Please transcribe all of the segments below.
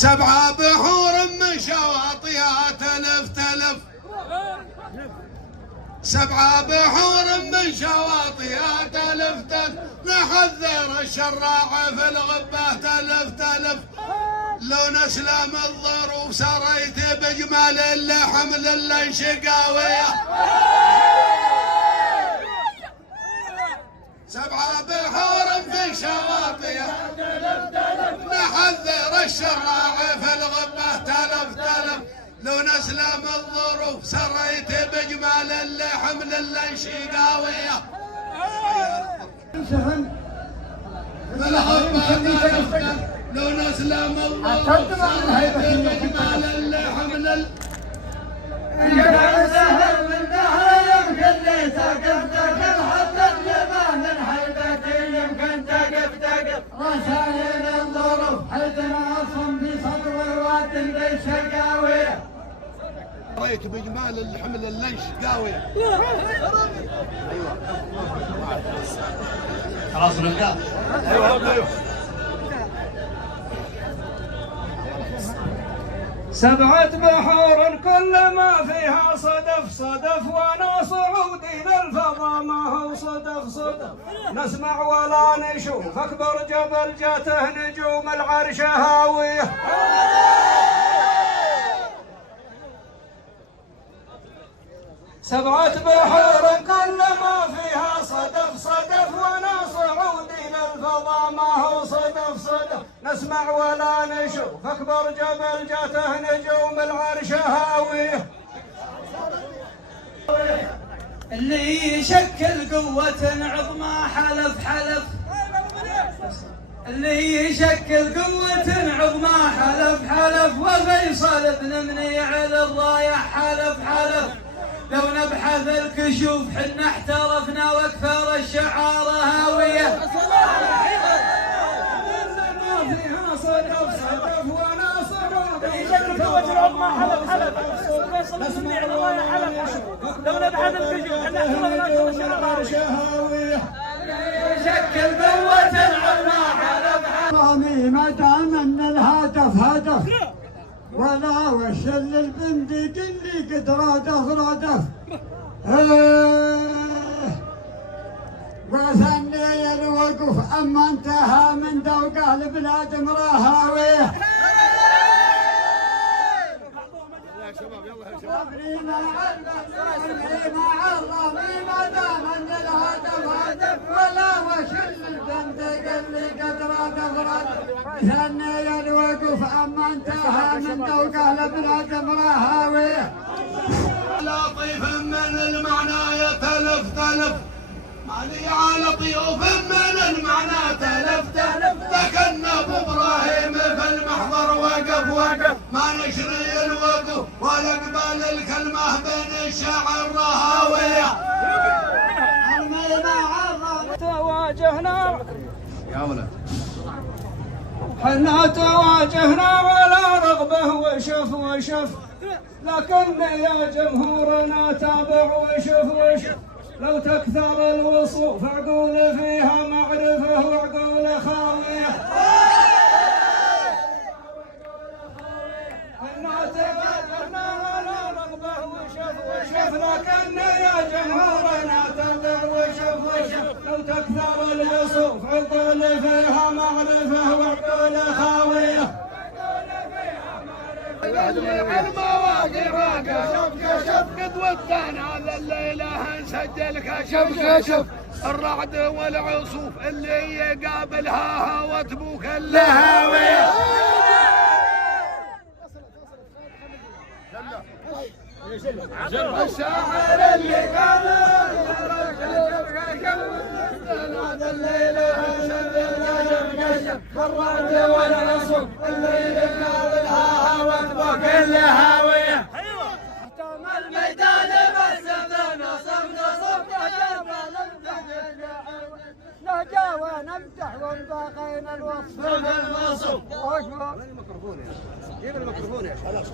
7 بحور من شواطئها تلف 7 بحور من شواطئها تلف نحذر الشراع في الغبة تلف لو نسلم الظروف سريت بجمال اللحم للانشقاوية 7 بحور من شواطئها نحذر الشراع في الغبة تلف لو نسلم الظروف سريت بجمال اللحم للانشقاوية في الغبة تلف لو نسلم الظروف سريت بجمال اللحم سهل من دهر يمكن لي تقف حتى الجبال الحيبة يمكن تقف رسائل الظروف حيثنا أصم في صدر واد بالشقاوية رأيت بجمال الحمل اللنش قاوية ايوه خلاص نلقاه ايوه 7 بحور كل ما فيها صدف وانا صعودي للفضا ما هو صدف نسمع ولا نشوف اكبر جبل جاته نجوم العرش هاويه 7 بحور كل ما فيها صدف وانا صعودي للفضا ما هو صدف نسمع ولا نشوف اكبر جبل جاته نجوم العرش هاويه اللي يشكل قوة عظمى حلف اللي يشكل قوة عظمى حلف وفيصل بن منيع للرايح حلف لو نبحث الكشوف حنا احترفنا واكثر الشعار هاوية فيها صدف وانا صعودي يشكل قوة العظمى حلف وفيصل بن منيع للرايح حلف لو نبحث الكشوف حنا احترفنا واكثر الشعار هاوية يشكل قوة العظمى حلف رامي ما دام ان الهدف هدف ولا وش للبندق اللي قد رادف وثني الوقف اما انتهى من دوقه البلاد مراهاويه صبري مع الرمي ما دام ان الهدف هدف ولا وش للبندق اللي قد رادف ثني الوقف اما انتهى من دوقه البلاد مراهاويه لطيف من المعنى يتلف مالي على طيوف من المعنى تلف لكن ابو ابراهيم في المحضر وقف ما نشري الوقف ولا قبل الكلمه بين الشعر رهاويه تواجهنا يا ولد حنا تواجهنا ولا رغبه وشف لكن يا جمهورنا تابع وشف لو تكثر الوصوف عقول فيها معرفه وعقول خاويه حنا تواجهنا ولا رغبه وشف لكن يا جمهورنا تابع وشف لو تكثر الوصوف عقول فيها معرفه وعقول خاويه المواقف كشف قد ودانا هذا الليله نسجل كشف الرعد والعصوف اللي يقابلها هوت بوك اللهاويه الشاعر اللي قال هذا الليله نسجل كشف الرعد والعصوف اللي يقابلها هوت بوك اللهاويه احتم الميدان بس نصب نجا ونمدح ونباقين الوصف بالوصف جيب الميكروفون يا خلاص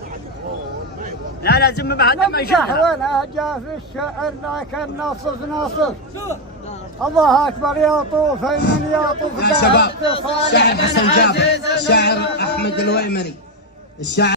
لا زم بعد ما يشوفها وانا جاء في الشعر لكن نصف الله اكبر يا طوفين يا طوف يا شباب شاعر حسن جابر شاعر احمد الويمني الشعب